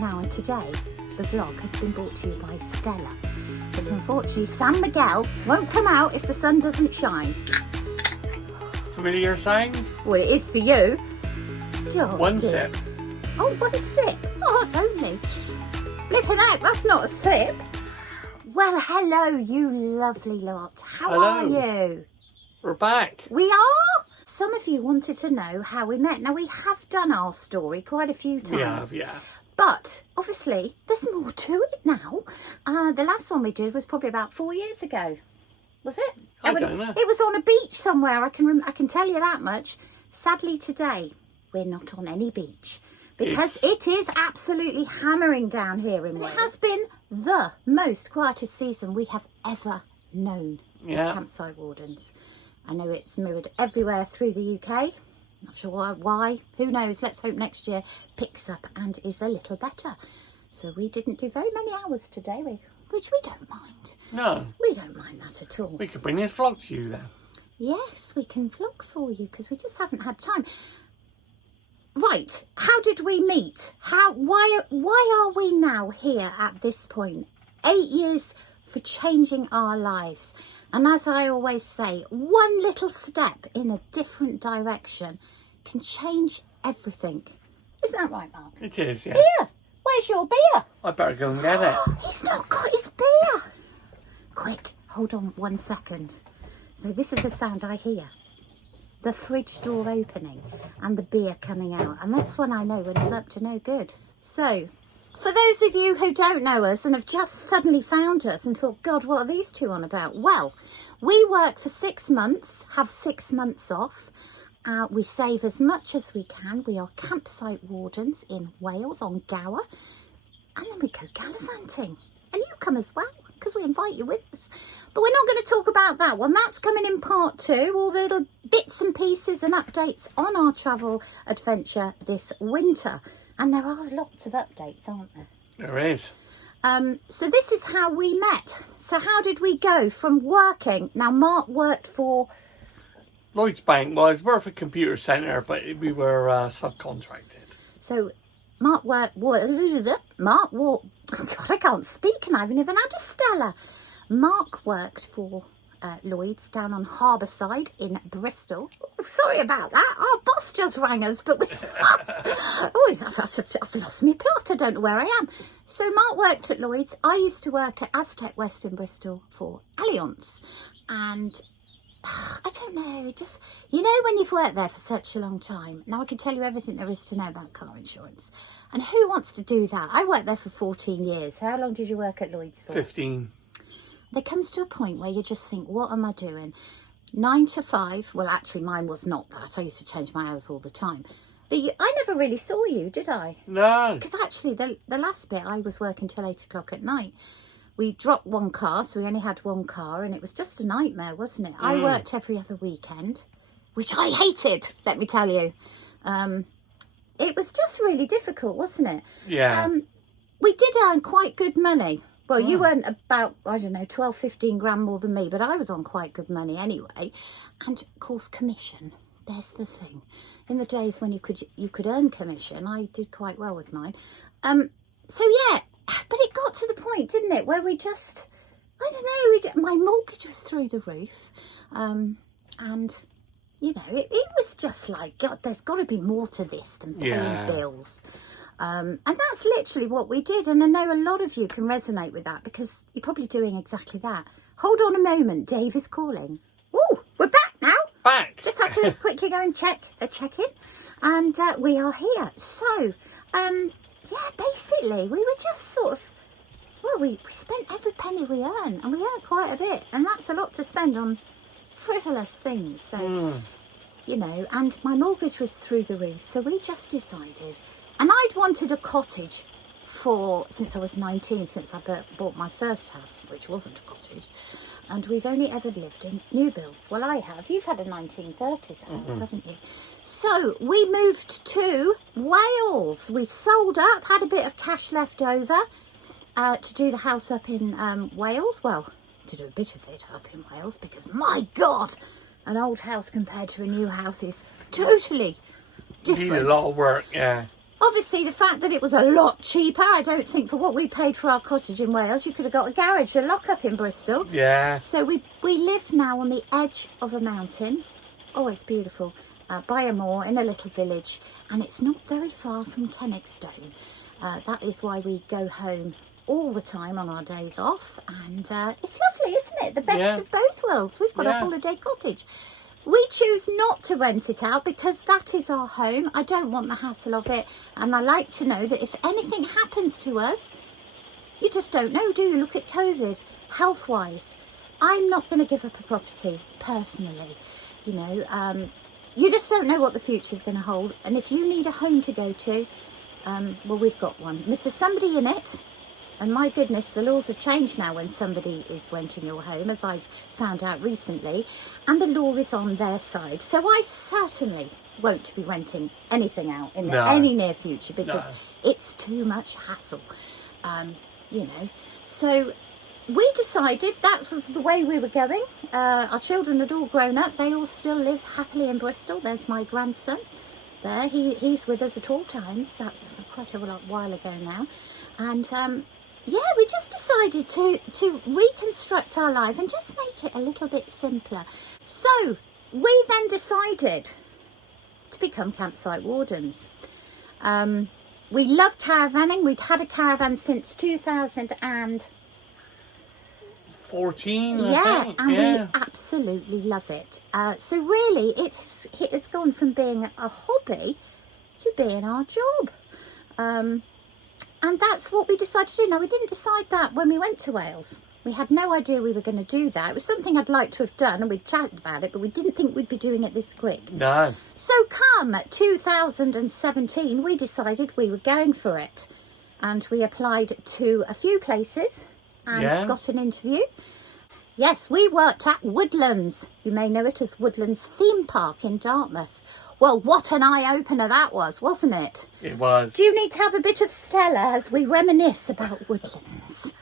Now, and today, the vlog has been brought to you by Stella. Because unfortunately, San Miguel won't come out if the sun doesn't shine. Familiar sound? Well, it is for you. God, One sip. Oh, one sip. Oh, if only. Flipping out, that's not a sip. Well, hello, you lovely lot. How are you? We're back. We are? Some of you wanted to know how we met. Now, we have done our story quite a few times. Yeah. But, obviously, there's more to it now. The last one we did was probably about 4 years ago. Was it? I don't know. It was on a beach somewhere, I can tell you that much. Sadly, today, we're not on any beach. Because it is absolutely hammering down here in Wales. It has been the most quietest season we have ever known as campsite wardens. I know it's mirrored everywhere through the UK. Not sure why. Who knows? Let's hope next year picks up and is a little better. So we didn't do very many hours today, which we don't mind. No. We don't mind that at all. We could bring this vlog to you then. Yes, we can vlog for you because we just haven't had time. Right, how did we meet? Why are we now here at this point? 8 years for changing our lives. And as I always say, one little step in a different direction can change everything. Isn't that right, Mark? It is, yeah. Beer! Where's your beer? I better go and get it. He's not got his beer! Quick, hold on 1 second. So this is the sound I hear. The fridge door opening and the beer coming out. And that's when I know when it's up to no good. So, for those of you who don't know us and have just suddenly found us and thought, God, what are these two on about? Well, we work for 6 months, have 6 months off. We save as much as we can. We are campsite wardens in Wales on Gower. And then we go gallivanting. And you come as well, because we invite you with us. But we're not going to talk about that one. That's coming in part 2, all the little bits and pieces and updates on our travel adventure this winter. And there are lots of updates, aren't there? There is. So this is how we met. So how did we go from working? Now, Mark worked for... Lloyd's Bank was worth a computer centre, but we were subcontracted. So Mark worked... Oh God, I can't speak and I haven't even had a Stella. Mark worked for Lloyd's down on Harbourside in Bristol. Oh, sorry about that. Our boss just rang us, but I've lost my plot. I don't know where I am. So Mark worked at Lloyd's. I used to work at Aztec West in Bristol for Allianz. And I don't know, just, you know, when you've worked there for such a long time, now I can tell you everything there is to know about car insurance. And who wants to do that? I worked there for 14 years. How long did you work at Lloyd's for? 15. There comes to a point where you just think, what am I doing? 9 to 5. Well, actually, mine was not that. I used to change my hours all the time. But I never really saw you, did I? No. Because actually, the last bit, I was working till 8 o'clock at night. We dropped one car, so we only had one car, and it was just a nightmare, wasn't it? I worked every other weekend, which I hated, let me tell you. It was just really difficult, wasn't it? Yeah. We did earn quite good money. Well, you earned about, I don't know, 12, 15 grand more than me, but I was on quite good money anyway. And, of course, commission. There's the thing. In the days when you could earn commission, I did quite well with mine. So, yeah. But it got to the point, didn't it, where we just, I don't know, my mortgage was through the roof. And, you know, it was just like, God, there's got to be more to this than paying bills. And that's literally what we did. And I know a lot of you can resonate with that because you're probably doing exactly that. Hold on a moment, Dave is calling. Oh, we're back now. Back. Just had to quickly go and check in. And we are here. So, yeah, basically, we were just sort of, well, we spent every penny we earn, and we earned quite a bit, and that's a lot to spend on frivolous things. So, you know, and my mortgage was through the roof, so we just decided, and I'd wanted a cottage since I was 19, since I bought my first house, which wasn't a cottage, and we've only ever lived in new builds. Well, I have. You've had a 1930s house, haven't you? So we moved to Wales. We sold up, had a bit of cash left over to do the house up in Wales. Well, to do a bit of it up in Wales because, my God, an old house compared to a new house is totally different. Need a lot of work, yeah. Obviously, the fact that it was a lot cheaper, I don't think for what we paid for our cottage in Wales, you could have got a garage, a lock-up in Bristol. Yeah. So we live now on the edge of a mountain. Oh, it's beautiful. By a moor in a little village, and it's not very far from Kenigstone. That is why we go home all the time on our days off, and it's lovely, isn't it? The best of both worlds. We've got a holiday cottage. We choose not to rent it out because that is our home. I don't want the hassle of it, and I like to know that if anything happens to us, you just don't know, do you? Look at COVID, health-wise. I'm not going to give up a property, personally. You know, you just don't know what the future's going to hold, and if you need a home to go to, well, we've got one. And if there's somebody in it, and my goodness, the laws have changed now when somebody is renting your home, as I've found out recently, and the law is on their side. So I certainly won't be renting anything out in any near future because it's too much hassle, you know. So we decided that was the way we were going. Our children had all grown up. They all still live happily in Bristol. There's my grandson there. He's with us at all times. That's quite a while ago now. And yeah, we just decided to reconstruct our life and just make it a little bit simpler. So we then decided to become campsite wardens. We love caravanning. We'd had a caravan since 2014, I think. And we absolutely love it. So really, it has gone from being a hobby to being our job. And that's what we decided to do. Now, we didn't decide that when we went to Wales. We had no idea we were going to do that. It was something I'd like to have done, and we'd chatted about it, but we didn't think we'd be doing it this quick. No. So come 2017, we decided we were going for it. And we applied to a few places and got an interview. Yes, we worked at Woodlands. You may know it as Woodlands Theme Park in Dartmouth. Well, what an eye-opener that was, wasn't it? It was. Do you need to have a bit of Stella as we reminisce about Woodlands?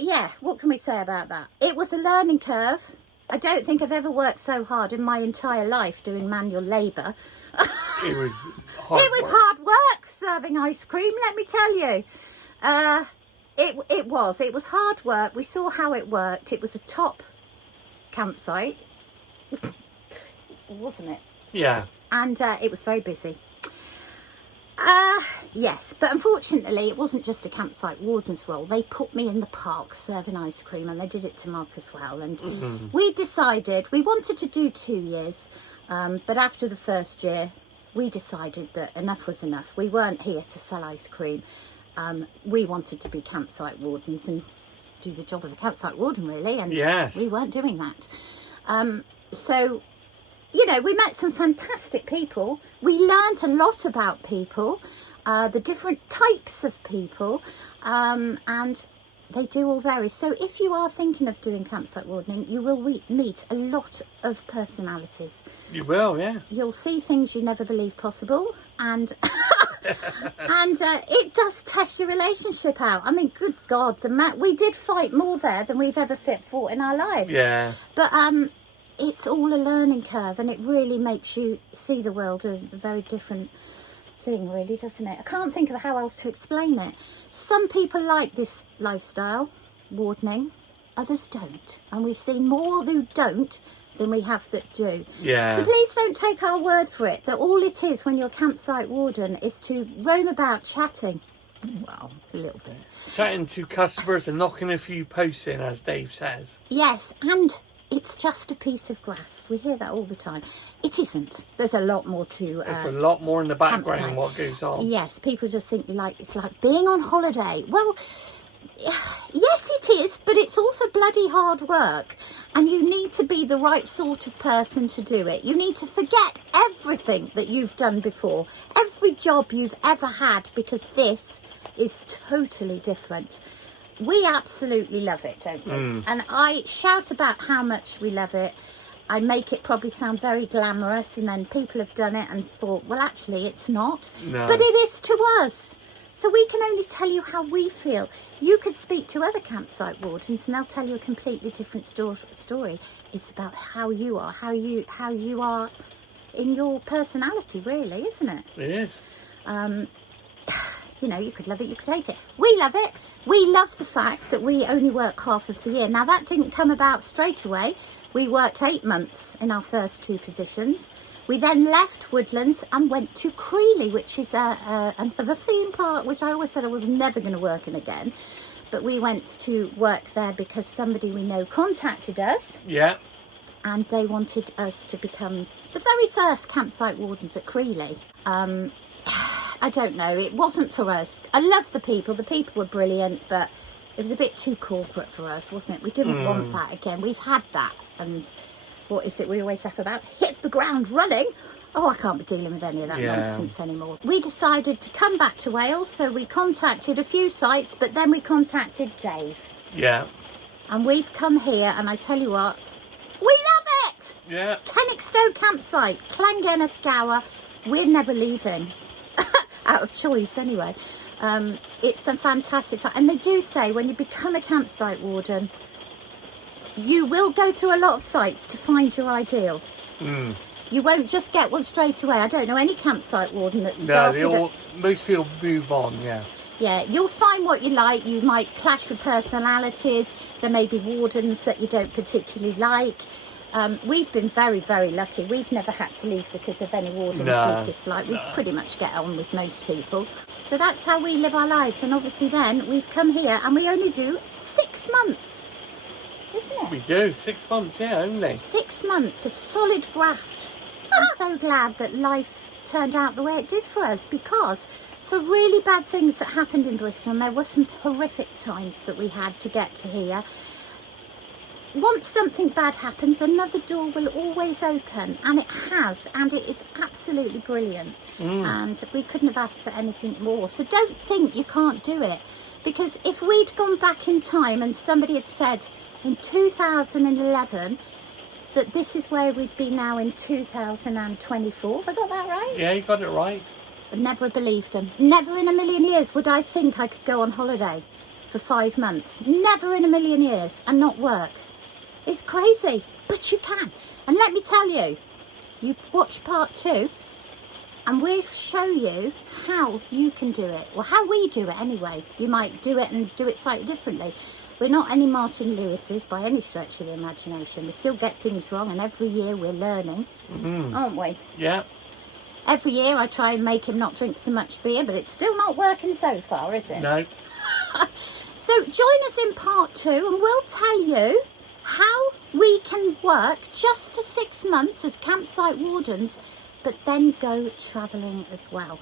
Yeah, what can we say about that? It was a learning curve. I don't think I've ever worked so hard in my entire life doing manual labour. It was hard It was work. hard work serving ice cream, let me tell you. It was hard work. We saw how it worked. It was a top campsite, wasn't it? Yeah. And it was very busy. Yes, but unfortunately it wasn't just a campsite warden's role. They put me in the park serving ice cream, and they did it to Mark as well. And we decided we wanted to do 2 years, but after the first year we decided that enough was enough. We weren't here to sell ice cream. We wanted to be campsite wardens and do the job of a campsite warden, really, and we weren't doing that. So, you know, we met some fantastic people. We learnt a lot about people, the different types of people, and they do all vary. So if you are thinking of doing campsite wardening, you will meet a lot of personalities. You will, yeah. You'll see things you never believed possible, and and it does test your relationship out. I mean, good God, we did fight more there than we've ever fought in our lives. Yeah. But it's all a learning curve, and it really makes you see the world as a very different thing, really, doesn't it? I can't think of how else to explain it. Some people like this lifestyle, wardening, others don't. And we've seen more who don't than we have that do. Yeah. So please don't take our word for it, that all it is when you're a campsite warden is to roam about chatting. Well, a little bit. Chatting to customers and knocking a few posts in, as Dave says. Yes, and it's just a piece of grass. We hear that all the time. It isn't. There's a lot more to There's a lot more in the background campsite. what goes on. Yes, people just think it's like being on holiday. Well, yes it is, but it's also bloody hard work, and you need to be the right sort of person to do it. You need to forget everything that you've done before, every job you've ever had, because this is totally different. We absolutely love it, don't we? And I shout about how much we love it. I make it probably sound very glamorous, and then people have done it and thought, well, actually it's not. No. But it is to us. So we can only tell you how we feel. You could speak to other campsite wardens and they'll tell you a completely different story. It's about how you are, how you are in your personality, really, isn't it? It is. You know, you could love it, you could hate it. We love it. We love the fact that we only work half of the year. Now, that didn't come about straight away. We worked 8 months in our first 2 positions. We then left Woodlands and went to Creeley, which is another theme park, which I always said I was never going to work in again. But we went to work there because somebody we know contacted us. Yeah. And they wanted us to become the very first campsite wardens at Creeley. I don't know, it wasn't for us. I love the people were brilliant, but it was a bit too corporate for us, wasn't it? We didn't want that again. We've had that, and what is it we always have about? Hit the ground running. Oh, I can't be dealing with any of that nonsense anymore. We decided to come back to Wales, so we contacted a few sites, but then we contacted Dave. Yeah. And we've come here, and I tell you what, we love it! Yeah. Kenwickstowe campsite, Llangenneth Gower, we're never leaving. Out of choice anyway. It's a fantastic site, and they do say when you become a campsite warden, you will go through a lot of sites to find your ideal. You won't just get one straight away. I don't know any campsite warden that started most people move on. Yeah, you'll find what you like. You might clash with personalities. There may be wardens that you don't particularly like. We've been very, very lucky. We've never had to leave because of any wardens we've disliked. We pretty much get on with most people. So that's how we live our lives. And obviously then we've come here and we only do 6 months, isn't it? We do. 6 months, only. 6 months of solid graft. I'm so glad that life turned out the way it did for us, because for really bad things that happened in Bristol, and there were some horrific times that we had to get to here, once something bad happens, another door will always open, and it has, and it is absolutely brilliant. And we couldn't have asked for anything more. So don't think you can't do it, because if we'd gone back in time and somebody had said in 2011 that this is where we'd be now in 2024, have I got that right? Yeah, you got it right. I'd never believed them. Never in a million years would I think I could go on holiday for 5 months. Never in a million years, and not work. It's crazy, but you can. And let me tell you, you watch part 2 and we'll show you how you can do it. Well, how we do it anyway. You might do it and do it slightly differently. We're not any Martin Lewises by any stretch of the imagination. We still get things wrong, and every year we're learning, aren't we? Yeah. Every year I try and make him not drink so much beer, but it's still not working so far, is it? No. So join us in part 2 and we'll tell you how we can work just for 6 months as campsite wardens, but then go travelling as well,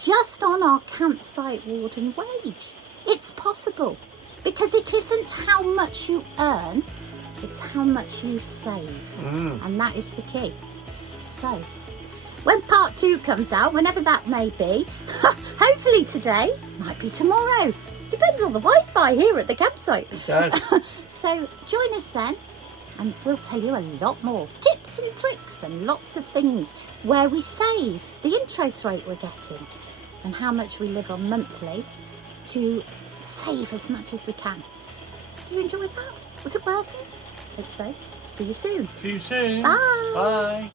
just on our campsite warden wage. It's possible, because it isn't how much you earn, it's how much you save, and that is the key. So when part 2 comes out, whenever that may be, hopefully today, might be tomorrow, depends on the Wi-Fi here at the campsite. It does. So join us then, and we'll tell you a lot more tips and tricks and lots of things, where we save, the interest rate we're getting, and how much we live on monthly to save as much as we can. Did you enjoy that? Was it worth it? Hope so. See you soon. See you soon. Bye. Bye.